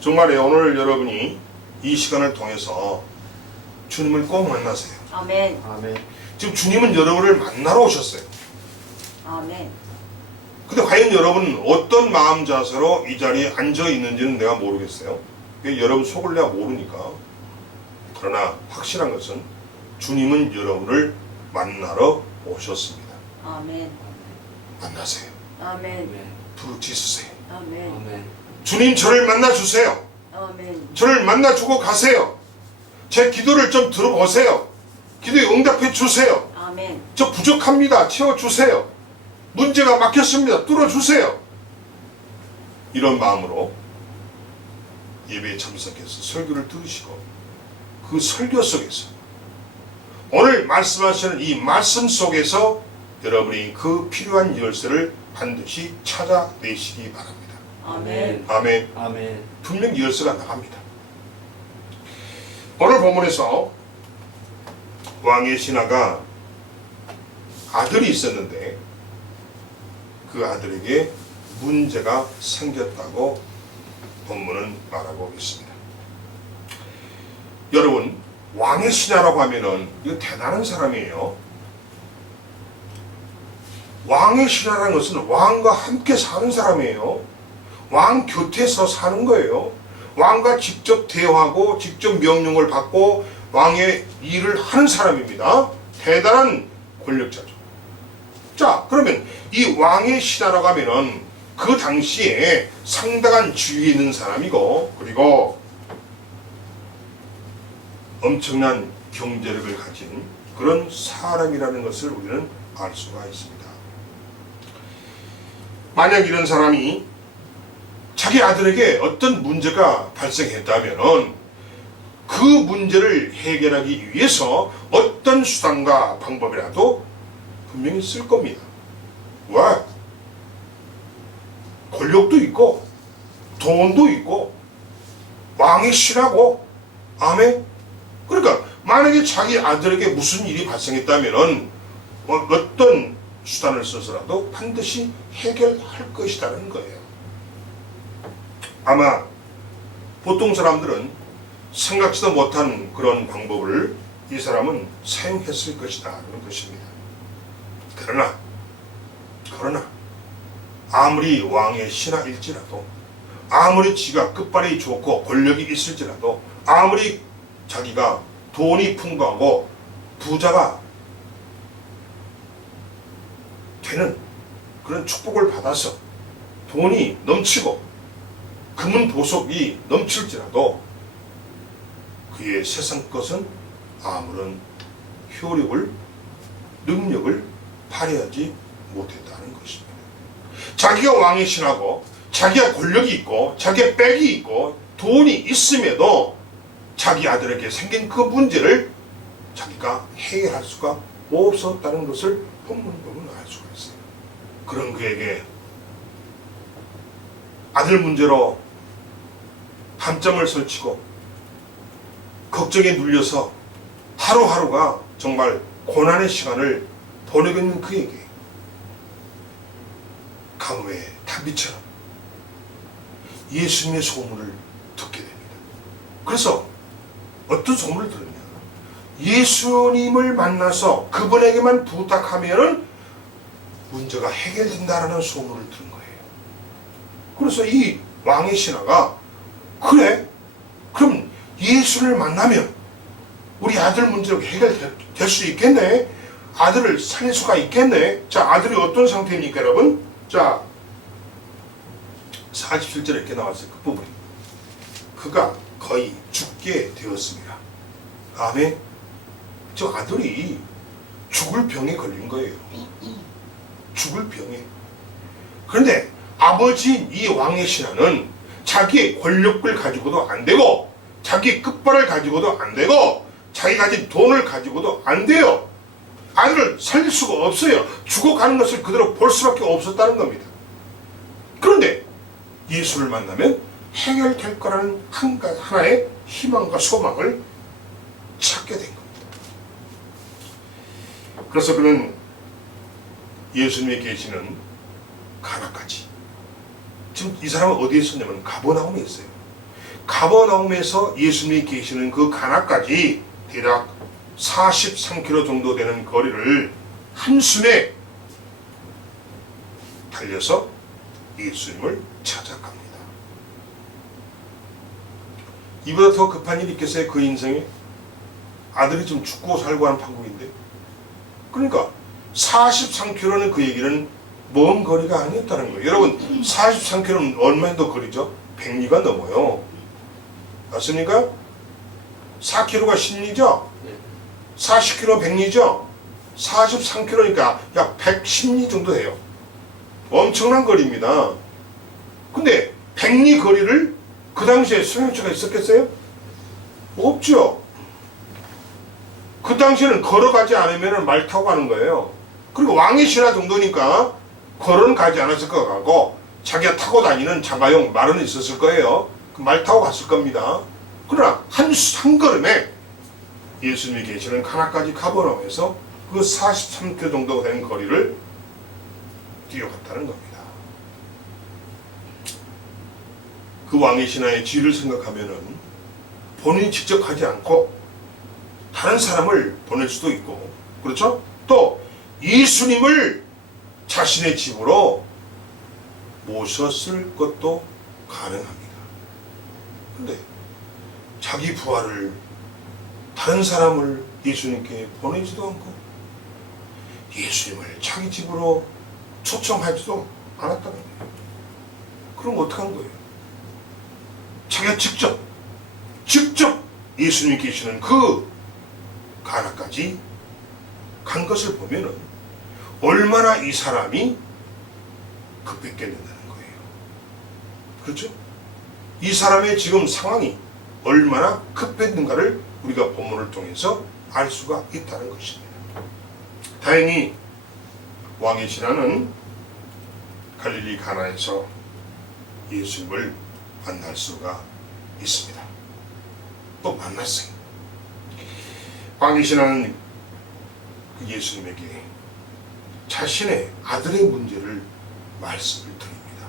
정말 오늘 여러분이 이 시간을 통해서 주님을 꼭 만나세요. 아멘. 아멘. 지금 주님은 여러분을 만나러 오셨어요. 아멘. 근데 과연 여러분은 어떤 마음 자세로 이 자리에 앉아 있는지는 내가 모르겠어요. 여러분 속을 내가 모르니까. 그러나 확실한 것은 주님은 여러분을 만나러 오셨습니다. 아멘. 만나세요. 아멘. 아멘. 부르짖으세요. 아멘. 아멘. 주님, 저를 만나주세요. 아멘. 저를 만나주고 가세요. 제 기도를 좀 들어보세요. 기도에 응답해 주세요. 아멘. 저 부족합니다. 채워주세요. 문제가 막혔습니다. 뚫어주세요. 이런 마음으로 예배에 참석해서 설교를 들으시고 그 설교 속에서 오늘 말씀하시는 이 말씀 속에서 여러분이 그 필요한 열쇠를 반드시 찾아내시기 바랍니다. 아멘. 아멘. 아멘. 분명히 열쇠가 나갑니다. 오늘 본문에서 왕의 신하가 아들이 있었는데 그 아들에게 문제가 생겼다고 본문은 말하고 있습니다. 여러분, 왕의 신하라고 하면은 이거 대단한 사람이에요. 왕의 신하라는 것은 왕과 함께 사는 사람이에요. 왕 곁에서 사는 거예요. 왕과 직접 대화하고 직접 명령을 받고 왕의 일을 하는 사람입니다. 대단한 권력자죠. 자, 그러면 이 왕의 신하라고 하면은 그 당시에 상당한 지위 있는 사람이고, 그리고 엄청난 경제력을 가진 그런 사람이라는 것을 우리는 알 수가 있습니다. 만약 이런 사람이 자기 아들에게 어떤 문제가 발생했다면 그 문제를 해결하기 위해서 어떤 수단과 방법이라도 분명히 쓸 겁니다. 왜? 권력도 있고 돈도 있고 왕의 신하고. 아멘. 그러니까 만약에 자기 아들에게 무슨 일이 발생했다면 어떤 수단을 써서라도 반드시 해결할 것이라는 거예요. 아마 보통 사람들은 생각지도 못한 그런 방법을 이 사람은 사용했을 것이다라는 것입니다. 그러나 아무리 왕의 신하일지라도, 아무리 지가 끝발이 좋고 권력이 있을지라도, 아무리 자기가 돈이 풍부하고 부자가 되는 그런 축복을 받아서 돈이 넘치고 금은 보석이 넘칠지라도 그의 세상 것은 아무런 효력을, 능력을 발휘하지 못했다는 것입니다. 자기가 왕의 신하고 자기가 권력이 있고 자기가 빽이 있고 돈이 있음에도 자기 아들에게 생긴 그 문제를 자기가 해결할 수가 없었다는 것을 본문을 보면 알 수가 있어요. 그런 그에게 아들 문제로 밤잠을 설치고 걱정에 눌려서 하루하루가 정말 고난의 시간을 보내고 있는 그에게 강호의 단비처럼 예수님의 소문을 듣게 됩니다. 그래서 어떤 소문을 들었냐? 예수님을 만나서 그분에게만 부탁하면 문제가 해결된다라는 소문을 들은 거예요. 그래서 이 왕의 신하가 그래? 그럼 예수를 만나면 우리 아들 문제가 해결될 수 있겠네? 아들을 살릴 수가 있겠네? 자, 아들이 어떤 상태입니까, 여러분? 자, 47절에 이렇게 나왔어요. 그 부분이. 그가 거의 죽게 되었습니다. 아멘. 저 아들이 죽을 병에 걸린 거예요. 죽을 병에. 그런데 아버지인 이 왕의 신하는 자기의 권력을 가지고도 안 되고 자기의 끝발을 가지고도 안 되고 자기 가진 돈을 가지고도 안 돼요. 아들을 살릴 수가 없어요. 죽어가는 것을 그대로 볼 수밖에 없었다는 겁니다. 그런데 예수를 만나면 해결될 거라는 하나의 희망과 소망을 찾게 된 겁니다. 그래서 그는 예수님이 계시는 가나까지 지금 이 사람은 어디에 있었냐면 가버나움에 있어요. 가버나움에서 예수님이 계시는 그 가나까지 대략 43km 정도 되는 거리를 한숨에 달려서 예수님을 찾아갑니다. 이보다 더 급한 일이 있겠어요? 그 인생에? 아들이 좀 죽고 살고 하는 판국인데. 그러니까 43km는 그 얘기는 먼 거리가 아니었다는 거예요. 여러분 43km는 얼마나 거리죠? 100리가 넘어요. 맞습니까? 4km가 10리죠? 40km 100리죠? 43km니까 약 110리 정도 돼요. 엄청난 거리입니다. 근데 100리 거리를 그 당시에 승용차가 있었겠어요? 없죠. 그 당시에는 걸어가지 않으면 말 타고 가는 거예요. 그리고 왕의 신하 정도니까 걸어는 가지 않았을 것 같고 자기가 타고 다니는 자가용 말은 있었을 거예요. 그 말 타고 갔을 겁니다. 그러나 한 걸음에 예수님이 계시는 가나까지 가버나움에서 그 43km 정도 되는 거리를 뛰어갔다는 겁니다. 그 왕의 신하의 지위를 생각하면은 본인이 직접 가지 않고 다른 사람을 보낼 수도 있고, 그렇죠? 또 예수님을 자신의 집으로 모셨을 것도 가능합니다. 근데 자기 부하를, 다른 사람을 예수님께 보내지도 않고 예수님을 자기 집으로 초청하지도 않았다는 거예요. 그럼 어떡한 거예요? 자기가 직접 예수님이 계시는 그 가나까지 간 것을 보면은 얼마나 이 사람이 급했겠는다는 거예요. 그렇죠? 이 사람의 지금 상황이 얼마나 급했는가를 우리가 본문을 통해서 알 수가 있다는 것입니다. 다행히 왕의 신하는 갈릴리 가나에서 예수님을 만날 수가 있습니다. 또 만났어요. 왕의 신하는 그 예수님에게 자신의 아들의 문제를 말씀을 드립니다.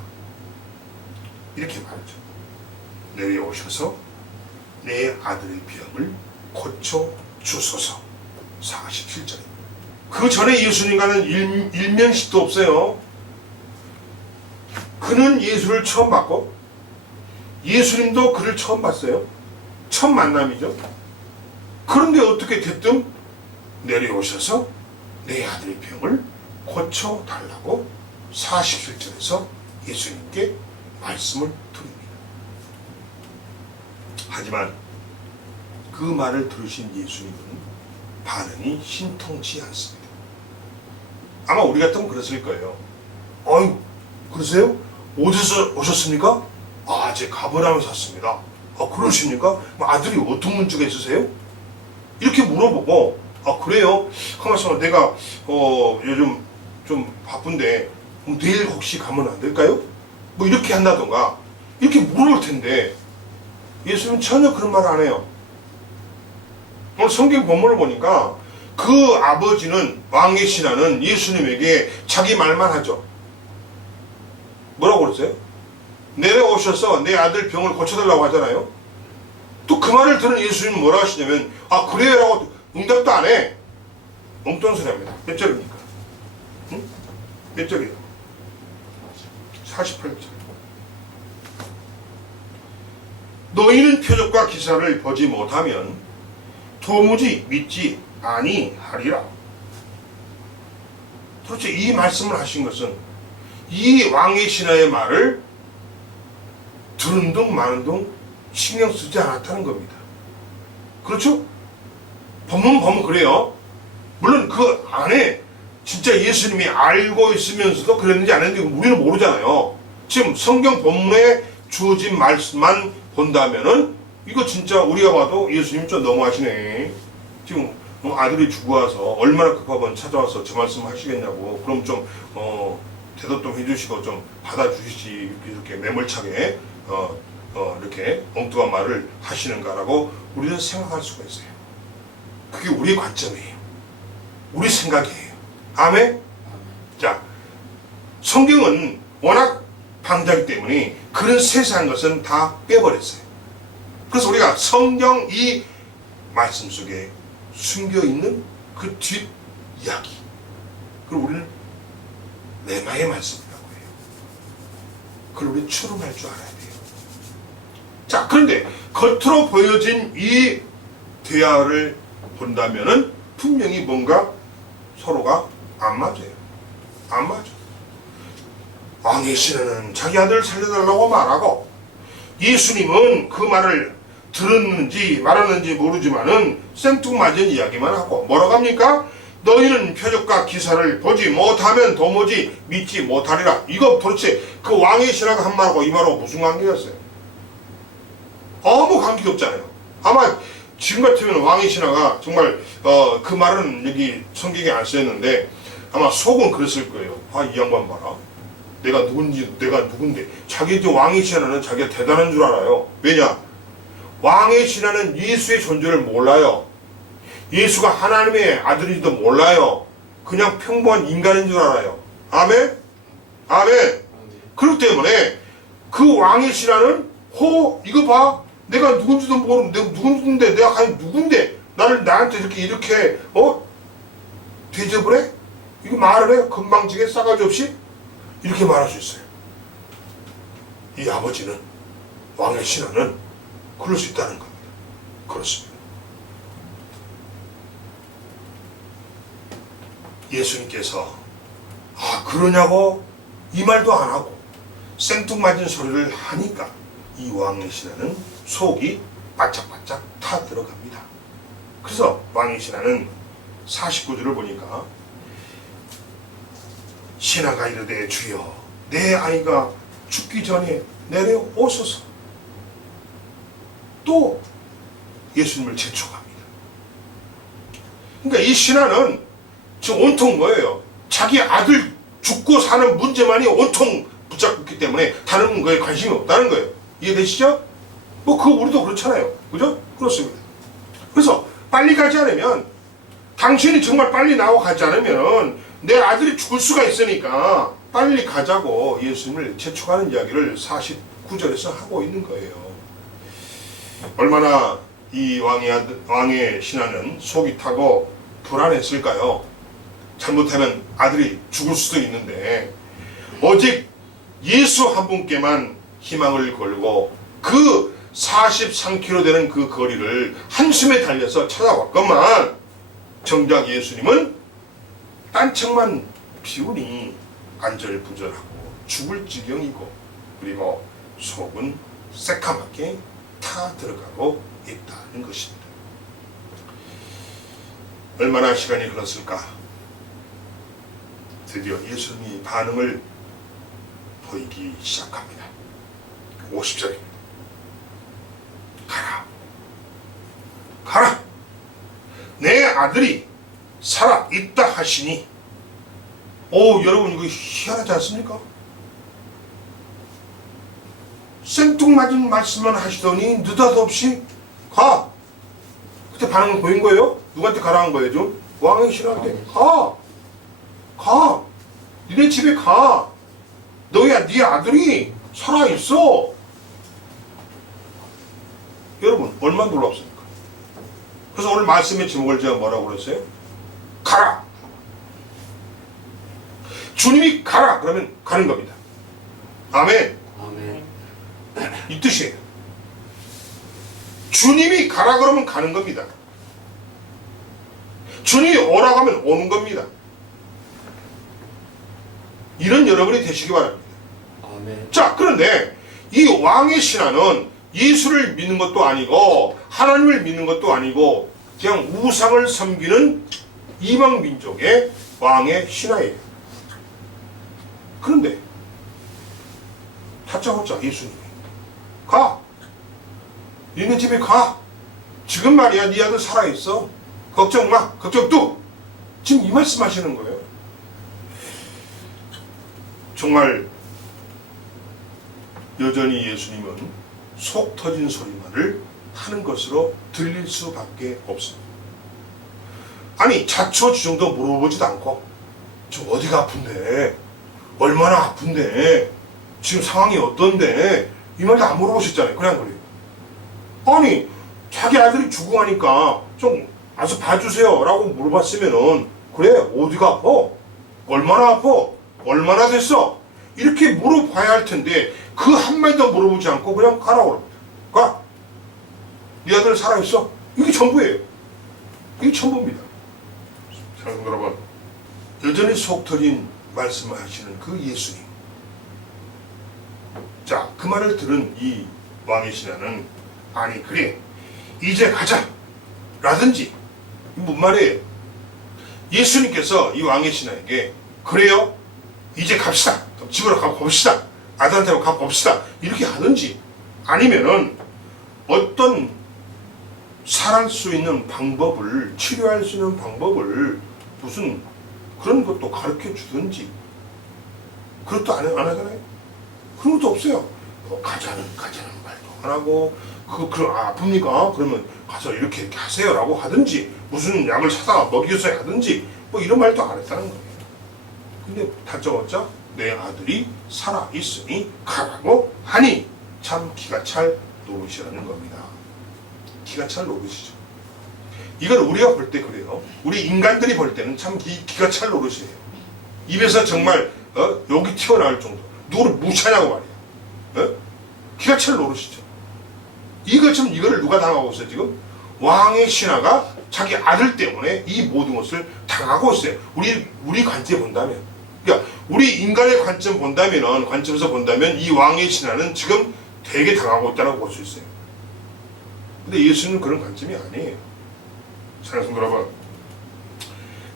이렇게 말하죠. 내려오셔서 내 아들의 병을 고쳐 주소서. 47절입니다. 그 전에 예수님과는 일면식도 없어요. 그는 예수를 처음 봤고 예수님도 그를 처음 봤어요. 첫 만남이죠. 그런데 어떻게 됐든 내려오셔서 내 아들의 병을 고쳐달라고 47절에서 예수님께 말씀을 드립니다. 하지만 그 말을 들으신 예수님은 반응이 신통치 않습니다. 아마 우리 같으면 그랬을 거예요. 어이, 그러세요? 어디서 오셨습니까? 아, 제 가버나움에서 왔습니다. 아, 그러십니까? 아들이 어떤 문제가 있으세요? 이렇게 물어보고, 아, 그래요? 가만있어, 내가 요즘 좀 바쁜데 내일 혹시 가면 안 될까요? 뭐 이렇게 한다던가 이렇게 물어볼 텐데 예수님은 전혀 그런 말을 안 해요. 오늘 성경 본문을 보니까 그 아버지는, 왕의 신하는 예수님에게 자기 말만 하죠. 뭐라고 그랬어요? 내려오셔서 내 아들 병을 고쳐달라고 하잖아요. 또 그 말을 들은 예수님은 뭐라 하시냐면, 아, 그래요? 라고 응답도 안 해. 엉뚱한 소리 합니다. 몇 절입니까? 응? 몇 절이에요? 48절. 너희는 표적과 기사를 보지 못하면 도무지 믿지 아니하리라. 도대체 이 말씀을 하신 것은 이 왕의 신하의 말을 들은 둥 마는 둥 신경 쓰지 않았다는 겁니다. 그렇죠? 본문 보면 그래요. 물론 그 안에 진짜 예수님이 알고 있으면서도 그랬는지 안 했는지 우리는 모르잖아요. 지금 성경 본문에 주어진 말씀만 본다면은 이거 진짜 우리가 봐도 예수님 좀 너무하시네. 지금 아들이 죽어와서 얼마나 급하면 찾아와서 저 말씀 하시겠냐고. 그럼 좀 대답 좀 해주시고 좀 받아주시지, 이렇게 매몰차게 이렇게 엉뚱한 말을 하시는가라고 우리는 생각할 수가 있어요. 그게 우리의 관점이에요. 우리 생각이에요. 아멘? 자, 성경은 워낙 방자기 때문에 그런 세세한 것은 다 빼버렸어요. 그래서 우리가 성경 이 말씀 속에 숨겨있는 그 뒷 이야기, 그걸 우리는 레마의 말씀이라고 해요. 그걸 우리 추론할 줄 알아야 돼요. 자, 그런데 겉으로 보여진 이 대화를 본다면은 분명히 뭔가 서로가 안 맞아요. 안 맞아. 왕의 신하는 자기 아들 살려달라고 말하고, 예수님은 그 말을 들었는지 말았는지 모르지만은 생뚱맞은 이야기만 하고 뭐라고 합니까? 너희는 표적과 기사를 보지 못하면 도무지 믿지 못하리라. 이거 도대체 그 왕의 신하가 한 말하고 이 말하고 무슨 관계였어요? 아무 관계가 없잖아요. 아마 지금 같으면 왕의 신하가 정말 그 말은 여기 성경에 안 쓰였는데 아마 속은 그랬을 거예요. 아, 이 양반 봐라. 내가 누군지, 내가 누군데. 자기 왕의 신하는 자기가 대단한 줄 알아요. 왜냐? 왕의 신하는 예수의 존재를 몰라요. 예수가 하나님의 아들인지도 몰라요. 그냥 평범한 인간인 줄 알아요. 아멘? 아멘? 그렇기 때문에 그 왕의 신하는 이거 봐. 내가 누군지도 모르는데, 내가 누군데, 내가 과연 누군데, 나한테 이렇게, 대접을 해? 이거 말을 해? 건방지게 싸가지 없이? 이렇게 말할 수 있어요. 이 아버지는, 왕의 신하는 그럴 수 있다는 겁니다. 그렇습니다. 예수님께서, 그러냐고? 이 말도 안 하고, 생뚱맞은 소리를 하니까, 이 왕의 신하는 속이 바짝바짝 타 들어갑니다. 그래서 왕의 신하는 49절을 보니까 신하가 이르되 주여 내 아이가 죽기 전에 내려오소서. 또 예수님을 재촉합니다. 그러니까 이 신하는 지금 온통 뭐예요? 자기 아들 죽고 사는 문제만이 온통 붙잡고 있기 때문에 다른 거에 관심이 없다는 거예요. 이해되시죠? 그거 우리도 그렇잖아요. 그죠? 그렇습니다. 그래서 빨리 가지 않으면, 당신이 정말 빨리 나와 가지 않으면 내 아들이 죽을 수가 있으니까 빨리 가자고 예수님을 재촉하는 이야기를 49절에서 하고 있는 거예요. 얼마나 이 왕의 신하는 속이 타고 불안했을까요? 잘못하면 아들이 죽을 수도 있는데 오직 예수 한 분께만 희망을 걸고 그 43km 되는 그 거리를 한숨에 달려서 찾아왔건만 정작 예수님은 딴청만 피우니 안절부절하고 죽을 지경이고 그리고 속은 새카맣게 타 들어가고 있다는 것입니다. 얼마나 시간이 흘렀을까? 드디어 예수님이 반응을 보이기 시작합니다. 50절입니다. 가라. 내 아들이 살아있다 하시니. 여러분 이거 희한하지 않습니까? 생뚱맞은 말씀만 하시더니 느닷없이 가. 그때 반응을 보인 거예요? 누구한테 가라 한 거예요? 좀? 왕의 신하한테 가. 니네 집에 가. 네 아들이 살아있어. 여러분 얼마나 놀랍습니까? 그래서 오늘 말씀의 제목을 제가 뭐라고 그랬어요? 가라. 주님이 가라 그러면 가는 겁니다. 아멘. 아멘. 이 뜻이에요. 주님이 가라 그러면 가는 겁니다. 주님이 오라고 하면 오는 겁니다. 이런 여러분이 되시기 바랍니다. 아멘. 자, 그런데 이 왕의 신하는 예수를 믿는 것도 아니고 하나님을 믿는 것도 아니고 그냥 우상을 섬기는 이방 민족의 왕의 신하예요. 그런데 다짜고짜 예수님이 가. 니네 집에 가. 지금 말이야 네 아들 살아있어. 걱정 마. 걱정 뚝. 지금 이 말씀 하시는 거예요. 정말 여전히 예수님은 속 터진 소리만을 하는 것으로 들릴 수밖에 없습니다. 아니 자초지종도 물어보지도 않고 저 어디가 아픈데 얼마나 아픈데 지금 상황이 어떤데? 이 말도 안 물어보셨잖아요. 그냥 그래요. 아니, 자기 아들이 죽어가니까 좀 와서 봐주세요 라고 물어봤으면은, 그래, 어디가 아파? 얼마나 아파? 얼마나 됐어? 이렇게 물어봐야 할 텐데, 그 한마디도 물어보지 않고 그냥 가라고 합니다. 가. 네 아들 살아있어? 이게 전부예요. 이게 전부입니다. 사랑하는 여러분, 여전히 속 터진 말씀을 하시는 그 예수님. 자, 그 말을 들은 이 왕의 신하는, 아니 그래, 이제 가자 라든지, 뭔 말이에요? 예수님께서 이 왕의 신하에게, 그래요, 이제 갑시다, 집으로 가봅시다, 아들한테 가봅시다, 이렇게 하든지, 아니면은 어떤 살할 수 있는 방법을, 치료할 수 있는 방법을 무슨 그런 것도 가르쳐 주든지, 그것도 안 하잖아요. 그런 것도 없어요. 가자는 말도 안 하고, 아픕니까? 그러면 가서 이렇게 하세요라고 하든지, 무슨 약을 사다가 먹여서 하든지, 뭐 이런 말도 안 했다는 거예요. 근데 다짜고짜 내 아들이 살아있으니 가라고 하니, 참 기가 찰 노릇이라는 겁니다. 기가 찰 노릇이죠. 이걸 우리가 볼 때 그래요. 우리 인간들이 볼 때는 참 기가 찰 노릇이에요. 입에서 정말 욕이 튀어나올 정도. 누구를 무시하냐고 말이야. 기가 찰 노릇이죠. 이거를 누가 당하고 있어요 지금? 왕의 신하가 자기 아들 때문에 이 모든 것을 당하고 있어요. 우리 관점에 본다면, 그러니까 우리 인간의 관점에서 본다면 이 왕의 신하는 지금 되게 당하고 있다고 볼 수 있어요. 근데 예수는 그런 관점이 아니에요. 사랑하는 여러분,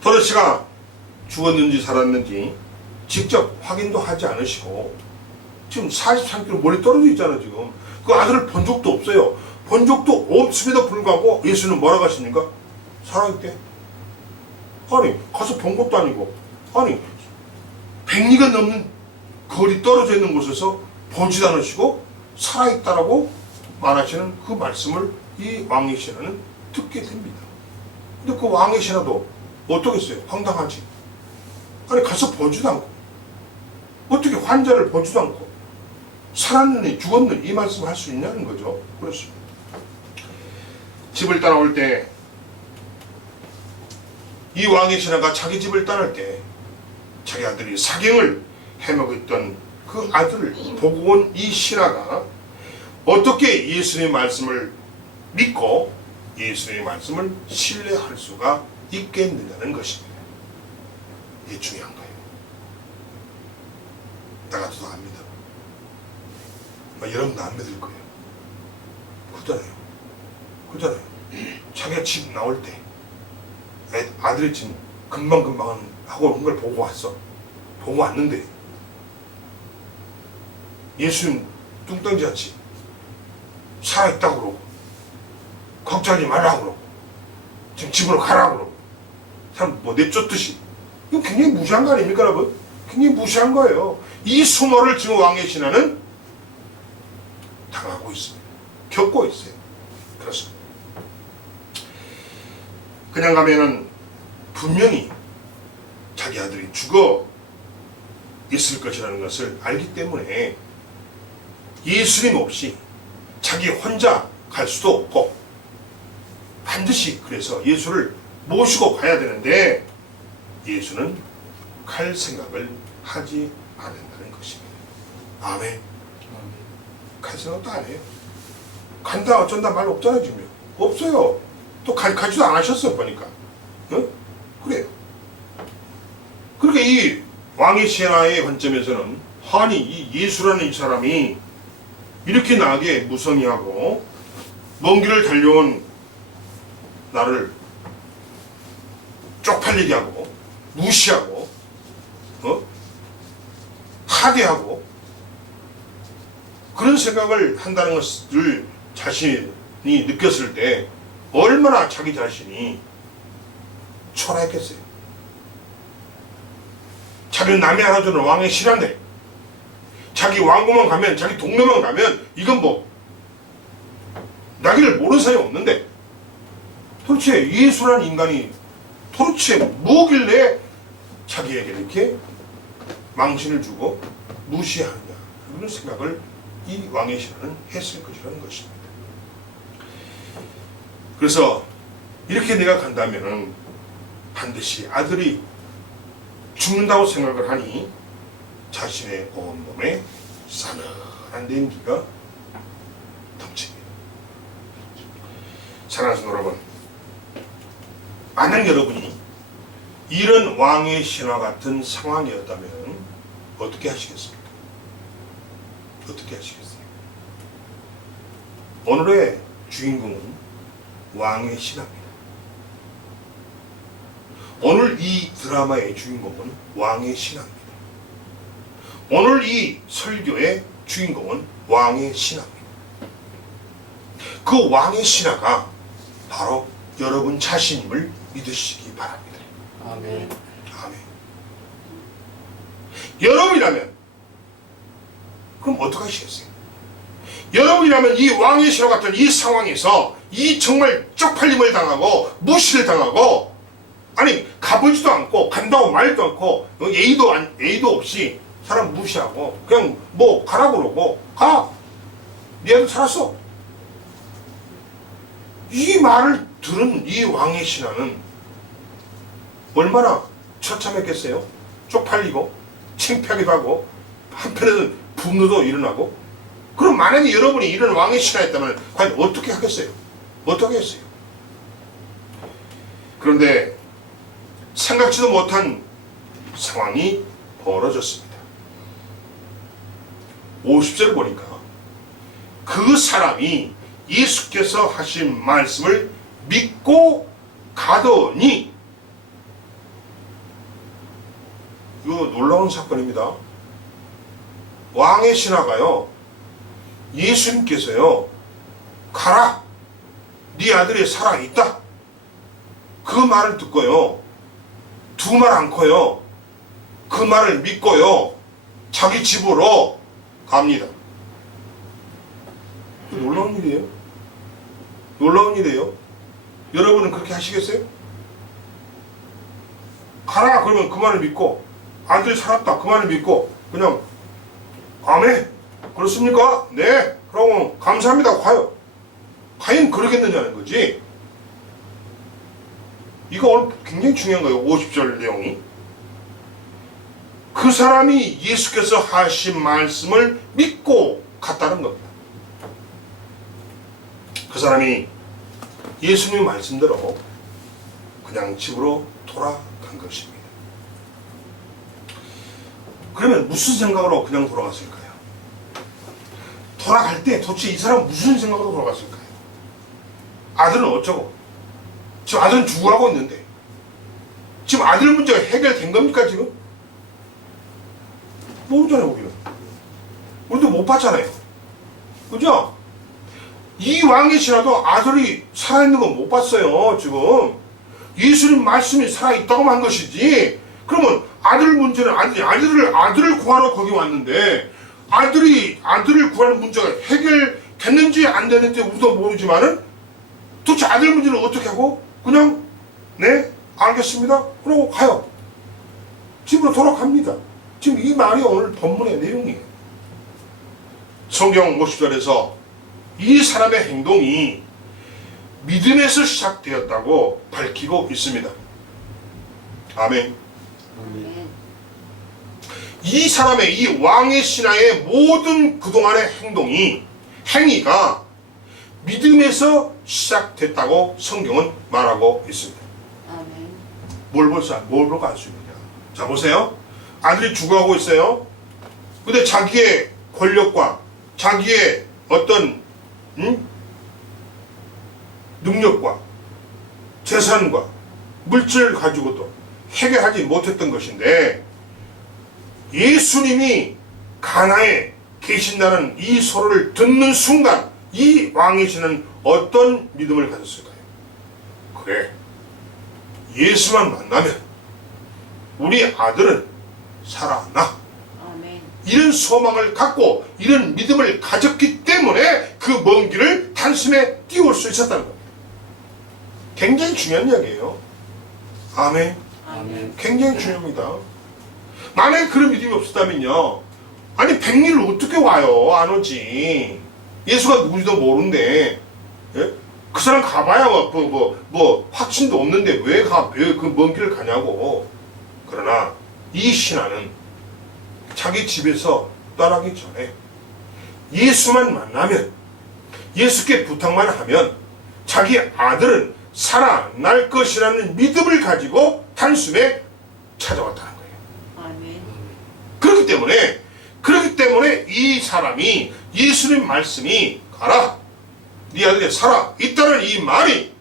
도대체가 죽었는지 살았는지 직접 확인도 하지 않으시고, 지금 43km 멀리 떨어져 있잖아요. 지금 그 아들을 본 적도 없어요. 본 적도 없음에도 불구하고 예수는 뭐라고 하십니까? 살아있대. 아니, 가서 본 것도 아니고, 아니 100리가 넘는 거리 떨어져 있는 곳에서 보지도 않으시고 살아있다라고 말하시는 그 말씀을 이 왕의 신하는 듣게 됩니다. 근데 그 왕의 신하도 어떻겠어요? 황당하지. 아니, 가서 보지도 않고, 어떻게 환자를 보지도 않고 살았느니 죽었느니 이 말씀을 할 수 있냐는 거죠. 그렇습니다. 집을 떠나올 때, 이 왕의 신하가 자기 집을 떠날 때 자기 아들이 사경을 해먹었던 그 아들을 보고 온 이 신하가 어떻게 예수님의 말씀을 믿고 예수님의 말씀을 신뢰할 수가 있겠느냐는 것입니다. 이게 중요한 거예요. 나 같아도 안 믿어. 여러분도 안 믿을 거예요. 그렇잖아요. 자기가 집 나올 때 아들이 지금 금방금방 하고 온 걸 보고 왔어. 보고 왔는데 예수님 뚱땅지 않지. 살아있다고 그러고, 걱정하지 말라고 그러고, 지금 집으로 가라고 그러고, 참 뭐 내쫓듯이. 이거 굉장히 무시한 거 아닙니까, 여러분? 굉장히 무시한 거예요. 이 수모를 지금 왕의 신하는 당하고 있습니다. 겪고 있어요. 그렇습니다. 그냥 가면은 분명히 자기 아들이 죽어 있을 것이라는 것을 알기 때문에 예수님 없이 자기 혼자 갈 수도 없고, 반드시 그래서 예수를 모시고 가야 되는데 예수는 갈 생각을 하지 않는다는 것입니다. 아멘. 갈 생각도 안 해요. 간다 어쩐다 말 없잖아요. 지금 없어요. 또 가지도 않으셨어요. 보니까. 응? 그래요. 그러니까 이 왕의 신하의 관점에서는, 아니 이 예수라는 이 사람이 이렇게 나에게 무성의하고 먼 길을 달려온 나를 쪽팔리게 하고 무시하고 하대하고 그런 생각을 한다는 것을 자신이 느꼈을 때 얼마나 자기 자신이 초라했겠어요. 자기는 남이 알아주는 왕의 신하인데, 자기 왕궁만 가면, 자기 동네만 가면 이건 뭐 나기를 모르는 사람이 없는데, 도대체 예수라는 인간이 도대체 뭐길래 자기에게 이렇게 망신을 주고 무시하느냐. 그런 생각을 이 왕의 신하는 했을 것이라는 것입니다. 그래서 이렇게 내가 간다면 반드시 아들이 죽는다고 생각을 하니 자신의 온몸에 싸늘한 냉기가 덮칩니다. 사랑하는 여러분, 만약 여러분이 이런 왕의 신화 같은 상황이었다면 어떻게 하시겠습니까? 어떻게 하시겠어요? 오늘의 주인공은 왕의 신하입니다. 오늘 이 드라마의 주인공은 왕의 신하입니다. 오늘 이 설교의 주인공은 왕의 신하입니다. 그 왕의 신하가 바로 여러분 자신임을 믿으시기 바랍니다. 아멘. 아멘. 여러분이라면 그럼 어떻게 하시겠어요? 여러분이라면 이 왕의 신하 같은 이 상황에서 이 정말 쪽팔림을 당하고 무시를 당하고 아니 가보지도 않고 간다고 말도 않고 예의도 없이 사람 무시하고 그냥 뭐 가라고 그러고 가! 네 아들 살았어. 이 말을 들은 이 왕의 신하는 얼마나 처참했겠어요? 쪽팔리고 창피하기도 하고 한편에서는 분노도 일어나고. 그럼 만약에 여러분이 이런 왕의 신하였다면 과연 어떻게 하겠어요? 어떻게 했어요? 그런데 생각지도 못한 상황이 벌어졌습니다. 50절을 보니까 그 사람이 예수께서 하신 말씀을 믿고 가더니, 이거 놀라운 사건입니다. 왕의 신하가요, 예수님께서요, 가라, 네 아들이 살아있다, 그 말을 듣고요, 두말 않고요, 그 말을 믿고요, 자기 집으로 갑니다. 놀라운 일이에요. 놀라운 일이에요. 여러분은 그렇게 하시겠어요? 가라 그러면 그 말을 믿고, 아들이 살았다 그 말을 믿고 그냥 아멘 그렇습니까? 네 그럼 감사합니다 가요. 과연 그러겠느냐는 거지. 이거 오늘 굉장히 중요한 거예요. 50절 내용이. 그 사람이 예수께서 하신 말씀을 믿고 갔다는 겁니다. 그 사람이 예수님 말씀대로 그냥 집으로 돌아간 것입니다. 그러면 무슨 생각으로 그냥 돌아갔을까요? 돌아갈 때 도대체 이 사람은 무슨 생각으로 돌아갔을까요? 아들은 어쩌고? 지금 아들은 죽어가고 있는데 지금 아들 문제가 해결된 겁니까 지금? 모르잖아요 우리는. 우리도 못 봤잖아요. 그죠? 이 왕의 신하도 아들이 살아있는 건 못 봤어요 지금. 예수님 말씀이 살아있다고만 한 것이지. 그러면 아들 문제는 아들을 구하러 거기 왔는데 아들을 구하는 문제가 해결됐는지 안 됐는지 우리도 모르지만은 도대체 아들 문제는 어떻게 하고 그냥 네 알겠습니다 그러고 가요. 집으로 돌아갑니다. 지금 이 말이 오늘 본문의 내용이에요. 성경 50절에서 이 사람의 행동이 믿음에서 시작되었다고 밝히고 있습니다. 아멘. 아멘. 이 사람의 이 왕의 신하의 모든 그동안의 행위가 믿음에서 시작됐다고 성경은 말하고 있습니다. 아멘. 뭘 보고 알 수 있느냐? 자 보세요. 아들이 죽어가고 있어요. 근데 자기의 권력과 자기의 어떤 능력과 재산과 물질을 가지고도 해결하지 못했던 것인데 예수님이 가나에 계신다는 이 소리를 듣는 순간 이 왕의 신은 어떤 믿음을 가졌을까요? 그래, 예수만 만나면 우리 아들은 살아나. 아멘. 이런 소망을 갖고 이런 믿음을 가졌기 때문에 그 먼 길을 단숨에 뛰어올 수 있었다는 겁니다. 굉장히 중요한 이야기예요. 아멘. 아멘. 굉장히 중요합니다. 만약에 그런 믿음이 없었다면요, 아니 100리를 어떻게 와요? 안 오지. 예수가 누군지도 모르는데 예? 그 사람 가봐야 뭐 확신도 없는데 왜 그 먼 길을 가냐고. 그러나 이 신하는 자기 집에서 떠나기 전에 예수만 만나면, 예수께 부탁만 하면 자기 아들은 살아날 것이라는 믿음을 가지고 단숨에 찾아왔다는 거예요. 아멘. 그렇기 때문에 이 사람이, 예수님 말씀이 가라, 네 아들이 살아 있다는 이 말이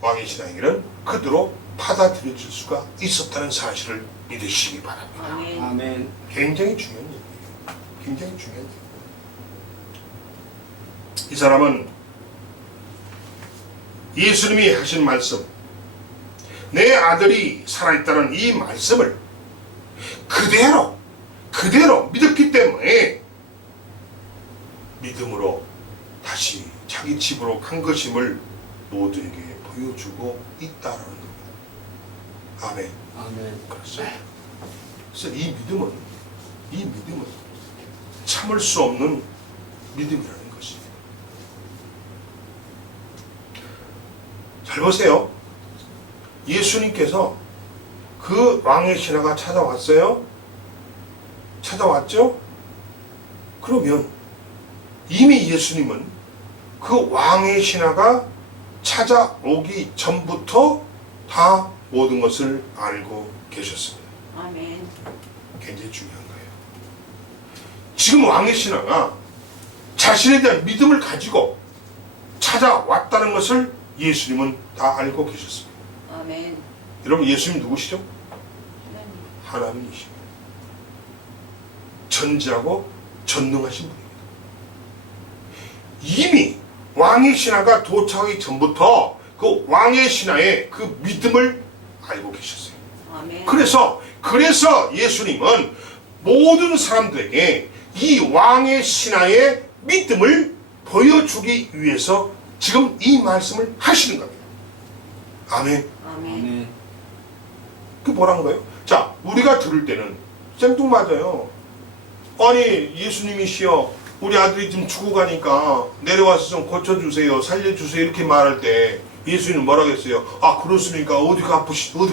왕의 신하에게는 그대로 받아들여질 수가 있었다는 사실을 믿으시기 바랍니다. 아멘. 아멘. 굉장히 중요한 얘기예요. 굉장히 중요한 얘기예요. 이 사람은 예수님이 하신 말씀, 내 아들이 살아있다는 이 말씀을 그대로 믿었기 때문에 믿음으로 다시 자기 집으로 간 것임을 모두에게 보여주고 있다는 겁니다. 아멘. 아멘. 그렇습니다. 그래서 이 믿음은 참을 수 없는 믿음이라는 것입니다. 잘 보세요. 예수님께서 그 왕의 신하가 찾아왔어요? 찾아왔죠? 그러면 이미 예수님은 그 왕의 신하가 찾아오기 전부터 다 모든 것을 알고 계셨습니다. 아멘. 굉장히 중요한 거예요. 지금 왕의 신하가 자신에 대한 믿음을 가지고 찾아왔다는 것을 예수님은 다 알고 계셨습니다. 아멘. 여러분, 예수님 누구시죠? 하나님. 하나님이십니다. 전지하고 전능하신 분입니다. 이미 왕의 신하가 도착하기 전부터 그 왕의 신하의 그 믿음을 알고 계셨어요. 아멘. 그래서 예수님은 모든 사람들에게 이 왕의 신하의 믿음을 보여주기 위해서 지금 이 말씀을 하시는 겁니다. 아멘. 아멘. 아멘. 그 뭐라는 거예요? 자, 우리가 들을 때는 생뚱맞아요. 아니, 예수님이시여, 우리 아들이 지금 죽어가니까 내려와서 좀 고쳐주세요, 살려주세요, 이렇게 말할 때 예수님은 뭐라겠어요? 아, 그렇습니까? 어디가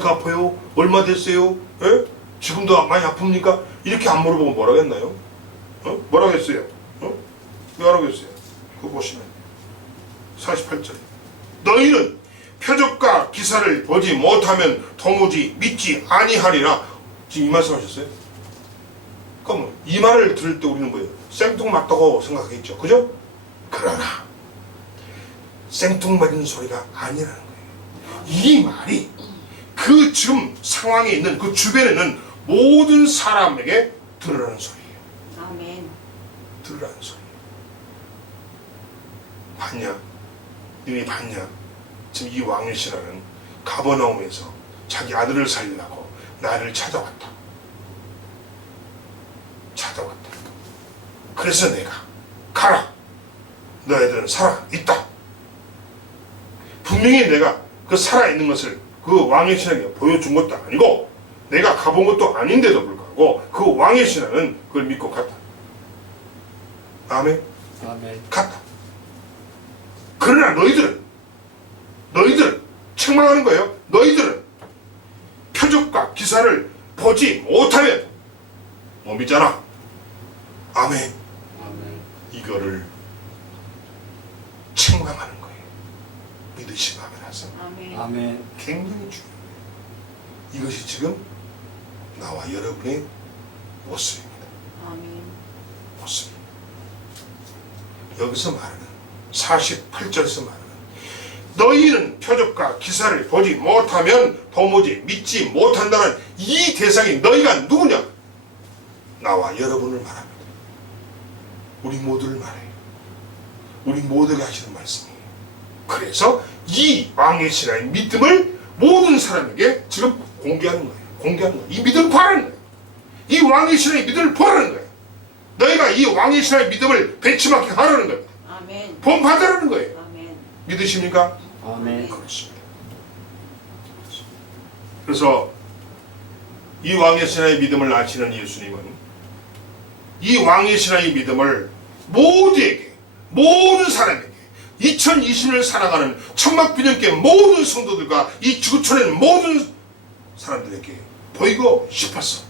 아파요? 얼마 됐어요? 예? 지금도 많이 아픕니까? 이렇게 안 물어보면 뭐라겠나요? 뭐라겠어요? 뭐라겠어요? 그거 보시면 48절, 너희는 표적과 기사를 보지 못하면 도무지 믿지 아니하리라. 지금 이 말씀하셨어요? 그럼 이 말을 들을 때 우리는 뭐예요? 생뚱맞다고 생각하겠죠, 그죠? 그러나 생뚱맞은 소리가 아니라는 거예요. 이 말이 그 지금 상황에 있는 그 주변에 있는 모든 사람에게 들으라는 소리예요. 아멘. 들으라는 소리예요. 봤냐? 너희 봤냐? 지금 이 왕의 신하는 가버나움에서 자기 아들을 살리려고 나를 찾아왔다. 그래서 내가 가라, 너희들은 살아있다. 분명히 내가 그 살아있는 것을 그 왕의 신하에게 보여준 것도 아니고 내가 가본 것도 아닌데도 불구하고 그 왕의 신하는 그걸 믿고 갔다. 아멘. 아멘. 갔다. 그러나 너희들은 책망하는 거예요. 너희들은 표적과 기사를 보지 못하면 못 믿잖아. 아멘. 아멘. 이거를 책망하는 거예요. 믿으시고 아멘 하세요. 아멘. 아멘. 굉장히 중요해요. 이것이 지금 나와 여러분의 모습입니다. 아멘. 모습입니다. 여기서 말하는 48절에서 말하는 너희는 표적과 기사를 보지 못하면 도무지 믿지 못한다는 이 대상이 너희가 누구냐? 나와 여러분을 말합니다. 우리 모두를 말해요. 우리 모두가 하시는 말씀이에요. 그래서 이 왕의 신하의 믿음을 모든 사람에게 지금 공개하는 거예요. 공개하는 거예요. 이 믿음을 구하라는 거예요. 이 왕의 신하의 믿음을 구하라는 거예요. 너희가 이 왕의 신하의 믿음을 배치받게 하라는 겁니다. 아멘. 본받으라는 거예요. 아멘. 믿으십니까? 아멘. 그렇습니다. 그래서 이 왕의 신하의 믿음을 아시는 예수님은 이 왕의 신앙의 믿음을 모두에게, 모든 사람에게, 2020년을 살아가는 천막빈영교회 모든 성도들과 이 지구촌의 모든 사람들에게 보이고 싶어서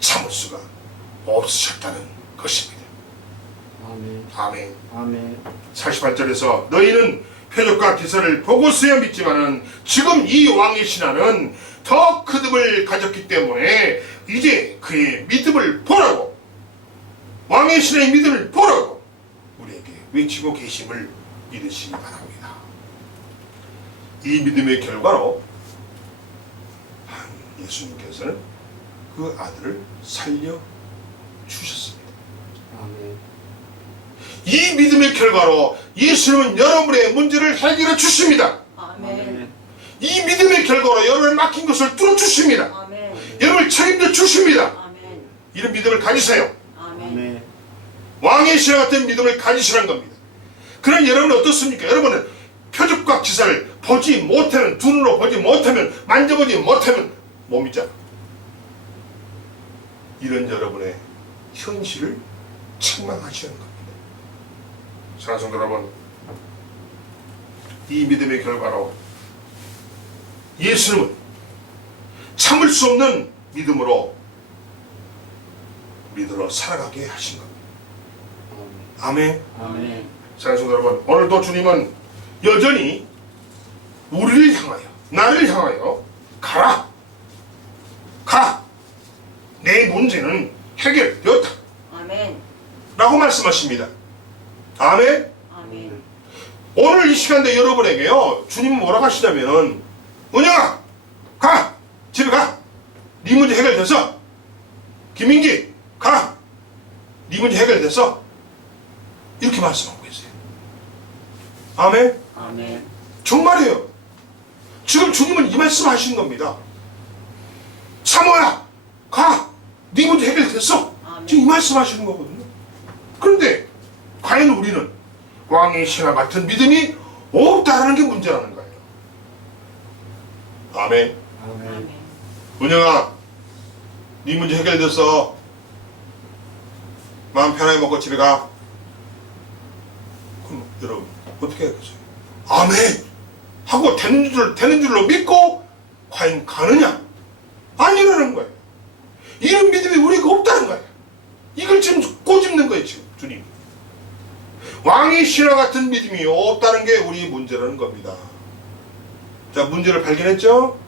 참을 수가 없으셨다는 것입니다. 아멘. 아멘. 아멘. 48절에서 너희는 표적과 기사를 보고서야 믿지만은 지금 이 왕의 신하는 더 거듭을 가졌기 때문에 이제 그의 믿음을 보라고, 왕의 신하의 믿음을 보라고 우리에게 외치고 계심을 믿으시기 바랍니다. 이 믿음의 결과로 예수님께서는 그 아들을 살려 주셨습니다. 아멘. 이 믿음의 결과로 예수님은 여러분의 문제를 해결해 주십니다. 아멘. 이 믿음의 결과로 여러분의 막힌 것을 뚫어 주십니다. 아멘. 여러분을 책임져 주십니다. 아멘. 이런 믿음을 가지세요. 아멘. 아멘. 왕의 신하 같은 믿음을 가지시라는 겁니다. 그럼 여러분은 어떻습니까? 여러분은 표적과 기사를 보지 못하면, 두 눈으로 보지 못하면, 만져보지 못하면 못 믿잖아. 이런 여러분의 현실을 책망하시는 겁니다. 사랑하는 성도 여러분, 이 믿음의 결과로 예수님은 참을 수 없는 믿음으로 믿으러 살아가게 하신 겁니다. 아멘. 아멘. 사랑하는 성도 여러분, 오늘도 주님은 여전히 우리를 향하여, 나를 향하여 가라, 가, 내 문제는 해결되었다 아멘. 라고 말씀하십니다. 아멘. 아멘. 오늘 이 시간대 여러분에게요, 주님은 뭐라고 하시냐면은, 은영아, 가! 집에 가! 네 문제 해결됐어! 김민기, 가! 네 문제 해결됐어! 이렇게 말씀하고 계세요. 아멘? 아멘. 정말이에요. 지금 주님은 이 말씀 하신 겁니다. 사모야, 가! 네 문제 해결됐어! 아멘. 지금 이 말씀 하시는 거거든요. 그런데, 과연 우리는 왕의 신하 같은 믿음이 없다는 게 문제라는 거예요. 아멘. 아멘. 아멘. 은영아, 네 문제 해결됐어. 마음 편하게 먹고 집에 가. 그럼 여러분 어떻게 하겠어요? 아멘 하고 되는 줄로 믿고 과연 가느냐? 아니라는 거예요. 이런 믿음이 우리가 없다는 거예요. 이걸 지금 꼬집는 거예요, 지금 주님. 왕의 신하 같은 믿음이 없다는 게 우리 문제라는 겁니다. 자, 문제를 발견했죠?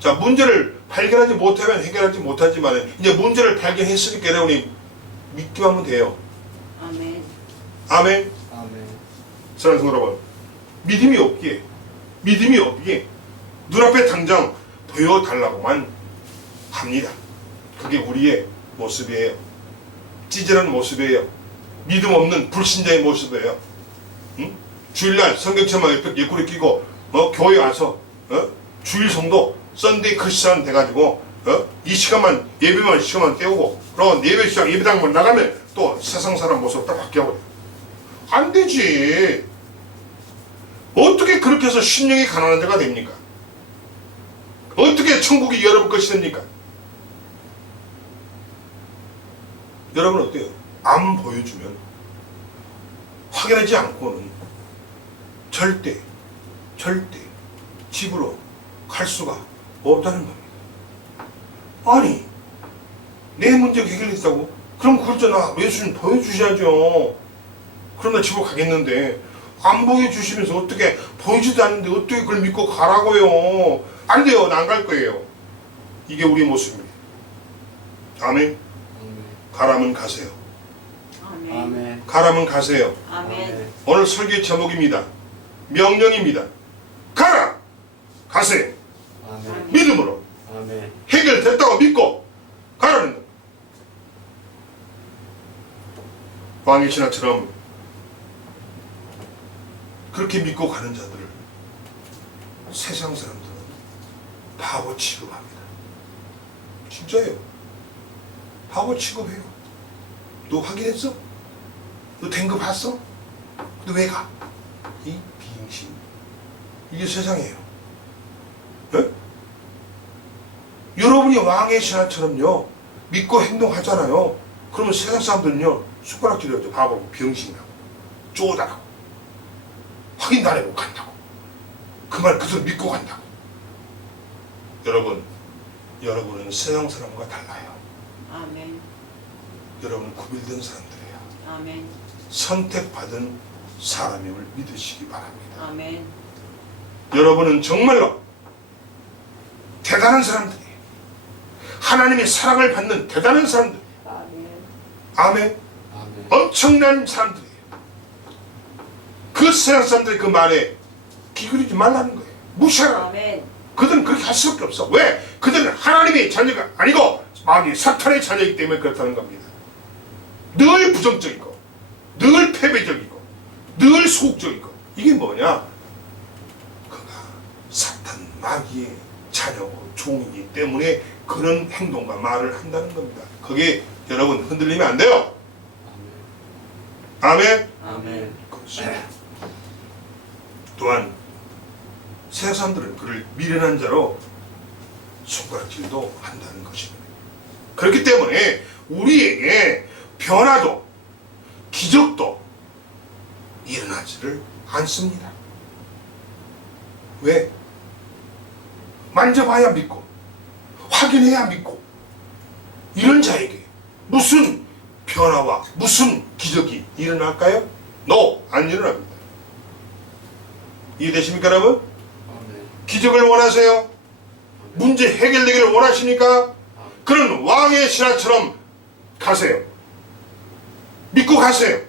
자, 문제를 발견하지 못하면 해결하지 못하지만 이제 문제를 발견했으니까 여러분이 믿기만 하면 돼요. 아멘. 아멘. 아멘. 사랑하는 성도 여러분, 믿음이 없기에 눈앞에 당장 보여달라고만 합니다. 그게 우리의 모습이에요. 찌질한 모습이에요. 믿음 없는 불신자의 모습이에요. 응? 주일날 성경책만 옆구리 끼고 교회 와서 주일 성도 썬데이 크리스천 돼가지고 이 시간만 예배만 시간만 때우고 그럼 예배 시간 예배당만 나가면 또 세상 사람 모습 딱 바뀌어버려요. 안 되지. 어떻게 그렇게 해서 심령이 가난한 자가 됩니까? 어떻게 천국이 여러분 것이 됩니까? 여러분 어때요? 안 보여주면 확인하지 않고는 절대 집으로 갈 수가 없다는 겁니다. 아니, 내 문제가 해결됐다고? 그럼 그렇죠. 나 예수님 보여주셔야죠. 그럼 나 집으로 가겠는데 안 보여주시면서 어떻게 보이지도 않는데 어떻게 그걸 믿고 가라고요? 안 돼요. 나 안 갈 거예요. 이게 우리의 모습입니다. 아멘. 가라면 가세요. 아멘. 아멘. 가라면 가세요. 아멘. 오늘 설교의 제목입니다. 명령입니다. 가라! 가세요. 아멘. 믿음으로 아멘. 해결됐다고 믿고 가라는 것. 왕의 신하처럼 그렇게 믿고 가는 자들을 세상 사람들은 바보 취급합니다. 진짜예요. 바보 취급해요. 너 확인했어? 너 된 거 봤어? 너 왜 가? 이 비응신. 이게 세상이에요. 네? 여러분이 왕의 신하처럼요, 믿고 행동하잖아요. 그러면 세상 사람들은요, 숟가락질해요. 바보고 병신이라고, 쪼다라고, 확인도 안 해보고 간다고, 그 말 그대로 믿고 간다고. 여러분은 세상 사람과 달라요. 아멘. 여러분은 구별된 사람들이에요. 아멘. 선택받은 사람임을 믿으시기 바랍니다. 아멘. 여러분은 정말로 대단한 사람들이에요. 하나님의 사랑을 받는 대단한 사람들. 아멘. 아멘. 아멘. 엄청난 사람들이에요. 그 세상 사람들의 그 말에 기울이지 말라는 거예요. 무시하라. 아멘. 그들은 그렇게 할 수밖에 없어. 왜? 그들은 하나님의 자녀가 아니고 마귀 사탄의 자녀이기 때문에 그렇다는 겁니다. 늘 부정적이고, 늘 패배적이고, 늘 소극적이고. 이게 뭐냐? 그가 사탄 마귀의 자녀고 종이기 때문에 그런 행동과 말을 한다는 겁니다. 거기에 여러분 흔들리면 안 돼요. 아멘. 아멘. 그렇습니다. 또한 세상 사람들은 그를 미련한 자로 손가락질도 한다는 것입니다. 그렇기 때문에 우리에게 변화도 기적도 일어나지를 않습니다. 왜? 만져봐야 믿고 확인해야 믿고 이런 자에게 무슨 변화와 무슨 기적이 일어날까요? No, 안 일어납니다. 이해되십니까 여러분? 아멘. 기적을 원하세요? 문제 해결되기를 원하십니까? 그런 왕의 신하처럼 가세요. 믿고 가세요.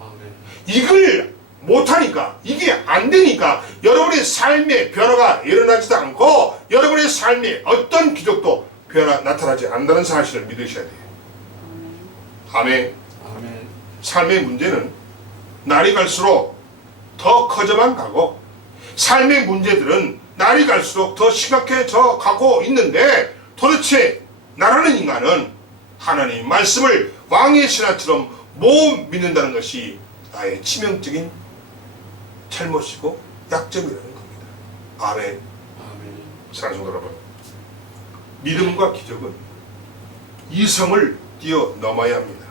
아멘. 이걸 못하니까, 이게 안 되니까 여러분의 삶에 변화가 일어나지도 않고 여러분의 삶에 어떤 기적도 나타나지 않는다는 사실을 믿으셔야 돼요. 아멘. 아멘. 삶의 문제는 날이 갈수록 더 커져만 가고 삶의 문제들은 날이 갈수록 더 심각해져 가고 있는데 도대체 나라는 인간은 하나님 말씀을 왕의 신하처럼 못 믿는다는 것이 나의 치명적인 잘못이고 약점이라는 겁니다. 아멘. 아멘. 사랑하는 성도 여러분, 믿음과 기적은 이성을 뛰어넘어야 합니다.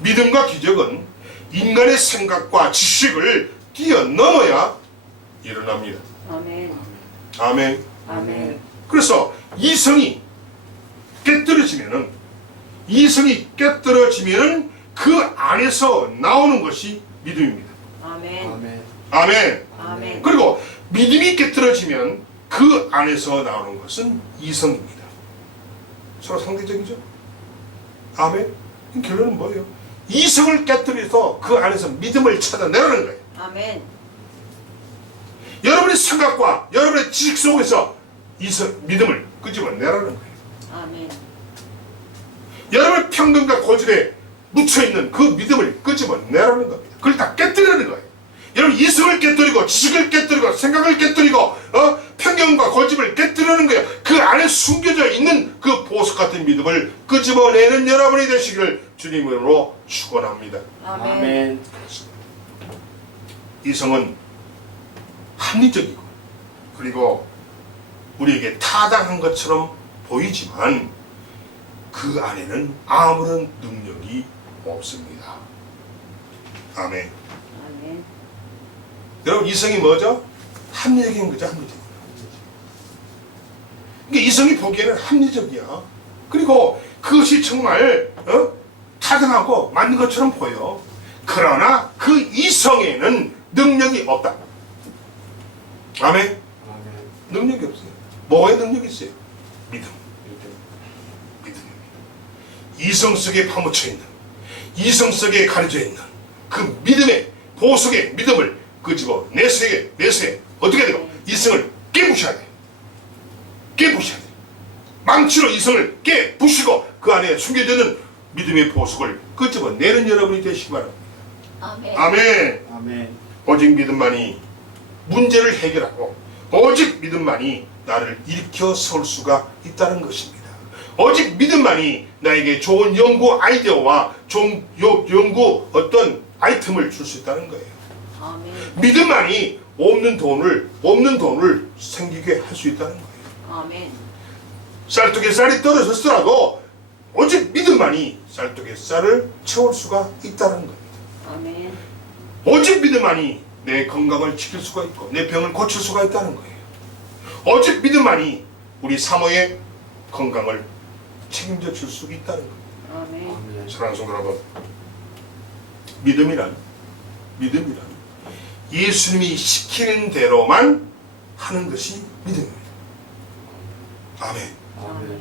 믿음과 기적은 인간의 생각과 지식을 뛰어넘어야 일어납니다. 아멘. 아멘. 아멘. 그래서 이성이 깨뜨려지면은 그 안에서 나오는 것이 믿음입니다. 아멘. 아멘. 아멘. 아멘. 그리고 믿음이 깨뜨려지면 그 안에서 나오는 것은 이성입니다. 서로 상대적이죠? 아멘. 결론은 뭐예요? 이성을 깨뜨려서 그 안에서 믿음을 찾아내라는 거예요. 아멘. 여러분의 생각과 여러분의 지식 속에서 믿음을 끄집어내라는 거예요. 아멘. 여러분의 편견과 고집에 묻혀있는 그 믿음을 끄집어내라는 겁니다. 그걸 다 깨뜨리는 거예요. 여러분 이성을 깨뜨리고 지식을 깨뜨리고 생각을 깨뜨리고 편견과 고집을 깨뜨리는 거예요. 그 안에 숨겨져 있는 그 보석 같은 믿음을 끄집어내는 여러분이 되시기를 주님으로 축원합니다. 아멘. 아멘. 이성은 합리적이고 그리고 우리에게 타당한 것처럼 보이지만 그 안에는 아무런 능력이 없습니다. 아멘. 아멘. 여러분 이성이 뭐죠? 합리적인 거죠. 합리적. 그러니까 이성이 보기에는 합리적이야. 그리고 그것이 정말 타당하고 맞는 것처럼 보여. 그러나 그 이성에는 능력이 없다. 아멘. 아멘. 능력이 없어요. 뭐에 능력이 있어요? 믿음. 믿음입니다. 이성 속에 파묻혀 있는, 이성 속에 가려져 있는 그 믿음의 보석의 믿음을 끄집어 내세요. 어떻게 돼요? 이성을 깨부셔야 돼. 깨부셔야 돼. 망치로 이성을 깨부시고 그 안에 숨겨져 있는 믿음의 보석을 끄집어 내는 여러분이 되시기 바랍니다. 아멘. 아멘. 아멘. 오직 믿음만이 문제를 해결하고 오직 믿음만이 나를 일으켜 세울 수가 있다는 것입니다. 오직 믿음만이 나에게 좋은 연구 아이디어와 좋은 연구 어떤 아이템을 줄 수 있다는 거예요. 아멘. 믿음만이 없는 돈을 생기게 할 수 있다는 거예요. 아멘. 쌀 두 개 쌀이 떨어졌더라도 오직 믿음만이 쌀떡에 쌀을 채울 수가 있다는 겁니다. 아멘. 오직 믿음만이 내 건강을 지킬 수가 있고 내 병을 고칠 수가 있다는 거예요. 오직 믿음만이 우리 사모의 건강을 책임져 줄 수 있다는 겁니다. 아멘. 아멘. 사랑하는 성도 여러분, 믿음이란 예수님이 시키는 대로만 하는 것이 믿음입니다. 아멘. 아멘.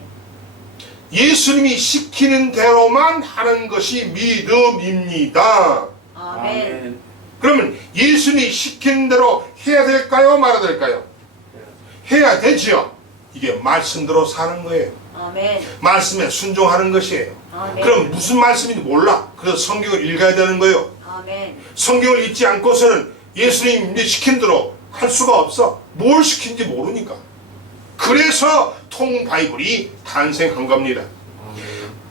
예수님이 시키는 대로만 하는 것이 믿음입니다. 아멘. 그러면 예수님이 시키는 대로 해야 될까요? 말아야 될까요? 해야 되지요. 이게 말씀대로 사는 거예요. 아멘. 말씀에 순종하는 것이에요. 아멘. 그럼 무슨 말씀인지 몰라. 그래서 성경을 읽어야 되는 거예요. 아멘. 성경을 읽지 않고서는 예수님이 시킨 대로 할 수가 없어. 뭘 시킨지 모르니까. 그래서 통바이블이 탄생한 겁니다. 아멘.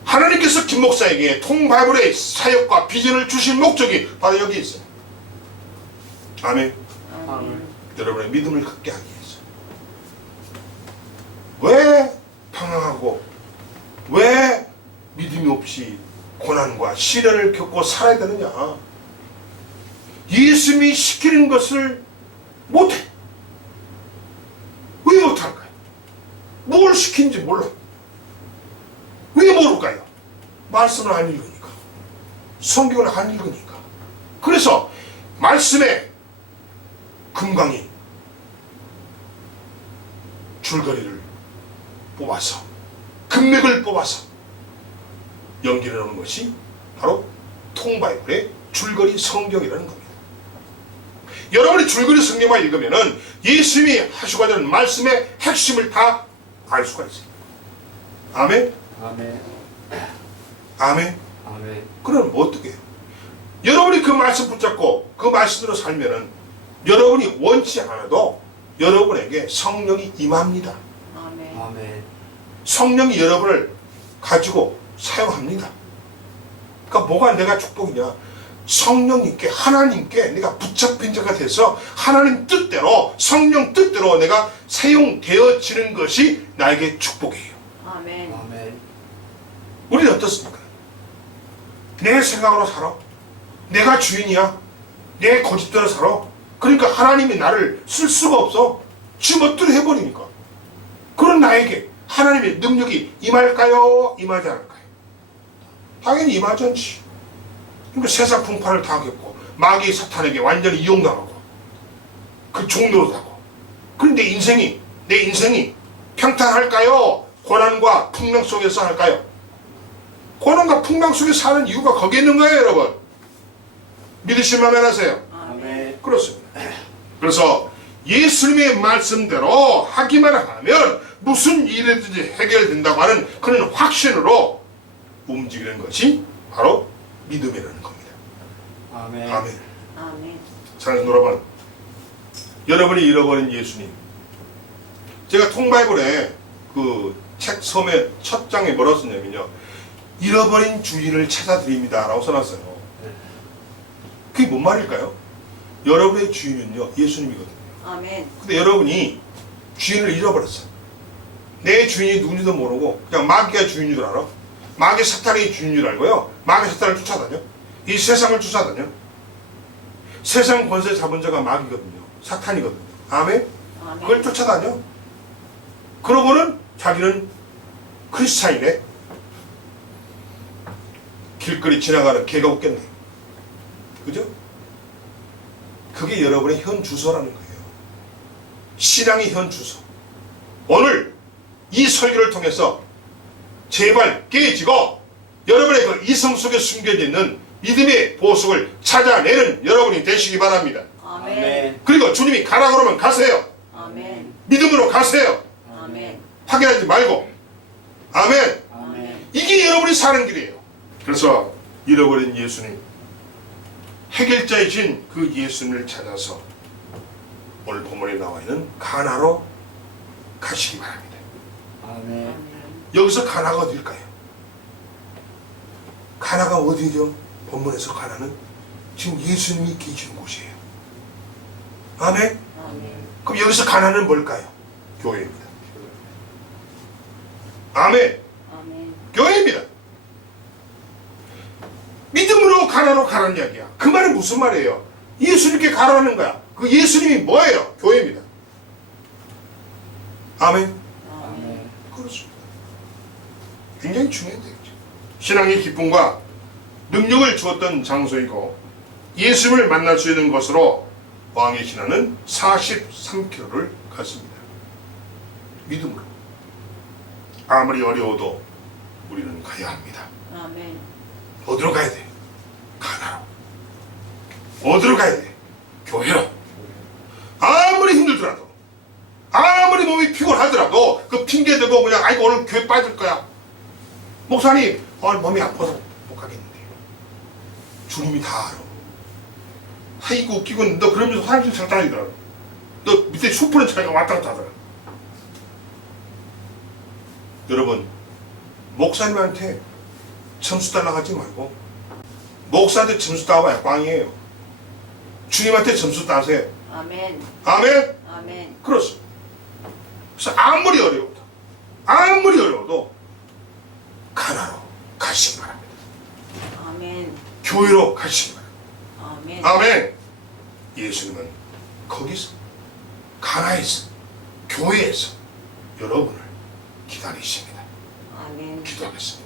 하나님께서 김 목사에게 통바이블의 사역과 비전을 주신 목적이 바로 여기 있어요. 아멘. 아멘. 여러분의 믿음을 갖게 하기 위해서. 왜 방황하고 왜 믿음이 없이 고난과 시련을 겪고 살아야 되느냐? 예수님이 시키는 것을 못해. 왜 못할까요? 뭘 시킨지 몰라. 왜 모를까요? 말씀을 안 읽으니까. 성경을 안 읽으니까. 그래서 말씀에 금강이 줄거리를 뽑아서 금맥을 뽑아서 연기해 놓은 것이 바로 통바이블의 줄거리 성경이라는 겁니다. 여러분이 줄거리 성경만 읽으면은 예수님이 하시고자 하는 말씀의 핵심을 다 알 수가 있어요. 아멘? 아멘. 아멘? 아멘. 그럼 뭐 어떻게 해요? 여러분이 그 말씀 붙잡고 그 말씀대로 살면은 여러분이 원치 않아도 여러분에게 성령이 임합니다. 아멘. 아멘. 성령이 여러분을 가지고 사용합니다. 그러니까 뭐가 내가 축복이냐? 성령님께 하나님께 내가 붙잡힌 자가 돼서 하나님 뜻대로 성령 뜻대로 내가 사용되어지는 것이 나에게 축복이에요. 아멘. 아멘. 우리는 어떻습니까? 내 생각으로 살아. 내가 주인이야. 내 고집대로 살아. 그러니까 하나님이 나를 쓸 수가 없어. 지 멋대로 해버리니까. 그런 나에게 하나님의 능력이 임할까요? 임하지 않을까요? 당연히 임하지 않지. 그러니까 세상 풍파를 당했고 마귀 사탄에게 완전히 이용당하고 그 종로로 하고. 그런데 내 인생이 평탄할까요? 고난과 풍랑 속에서 할까요? 고난과 풍랑 속에 사는 이유가 거기에 있는 거예요, 여러분. 믿으시면 하세요. 아멘. 그렇습니다. 그래서 예수님의 말씀대로 하기만 하면 무슨 일이든지 해결된다고 하는 그런 확신으로 움직이는 것이 바로 믿음이라는 겁니다. 아멘. 아멘. 아멘. 사랑하는 여러분, 여러분이 잃어버린 예수님. 제가 통바이블에 그 책 처음에 첫 장에 뭐라고 썼냐면요, 잃어버린 주인을 찾아드립니다 라고 써놨어요. 그게 뭔 말일까요? 여러분의 주인은요 예수님이거든요. 아멘. 근데 여러분이 주인을 잃어버렸어. 내 주인이 누군지도 모르고 그냥 마귀가 주인인 줄 알아. 마귀 사탄이 주인인 줄 알고요, 마귀 사탄을 쫓아다녀. 이 세상을 쫓아다녀. 세상 권세 잡은 자가 마귀거든요. 사탄이거든요. 아멘? 아멘. 그걸 쫓아다녀. 그러고는 자기는 크리스찬이네. 길거리 지나가는 개가 웃겠네. 그죠? 그게 여러분의 현 주소라는 거예요. 신앙의 현 주소. 오늘 이 설교를 통해서 제발 깨지고 여러분의 그 이성 속에 숨겨져 있는 믿음의 보석을 찾아내는 여러분이 되시기 바랍니다. 아멘. 그리고 주님이 가라 그러면 가세요. 아멘. 믿음으로 가세요. 아멘. 확인하지 말고. 아멘. 아멘. 이게 여러분이 사는 길이에요. 그래서 잃어버린 예수님, 해결자이신 그 예수님을 찾아서 오늘 본문에 나와 있는 가나로 가시기 바랍니다. 아멘. 여기서 가나가 어딜까요? 가나가 어디죠? 본문에서 가나는 지금 예수님이 계시는 곳이에요. 아멘? 아멘. 그럼 여기서 가나는 뭘까요? 교회입니다. 아멘. 아멘. 교회입니다. 믿음으로 가라로 가라는 이야기야. 그 말은 무슨 말이에요? 예수님께 가라는 거야. 그 예수님이 뭐예요? 교회입니다. 아멘. 아멘. 그렇습니다. 굉장히 중요한 얘기죠. 신앙의 기쁨과 능력을 주었던 장소이고 예수님을 만날 수 있는 것으로 왕의 신하는 43km를 갔습니다. 믿음으로. 아무리 어려워도 우리는 가야 합니다. 아멘. 어디로 가야 돼? 가나로. 어디로 가야 돼? 교회로. 아무리 힘들더라도, 아무리 몸이 피곤하더라도 그 핑계 대고 그냥 아이고 오늘 교회 빠질 거야. 목사님 오늘 몸이 아파서 못 가겠는데. 주님이 다 알아. 아이고 웃기고 너 그러면서 사람들 장난이더라. 너 밑에 슈퍼는 차이가 왔다 갔다 하더라. 여러분 목사님한테 점수 달라고 하지 말고 목사한테 점수 따봐야 꽝이에요. 주님한테 점수 따세요. 아멘. 아멘. 아멘. 그렇습니다. 그래서 아무리 어려워도 가나로 가시기 바랍니다. 아멘. 교회로 가시기 바랍니다. 아멘. 아멘. 예수님은 거기서 가나에서 교회에서 여러분을 기다리십니다. 아멘. 기도하겠습니다.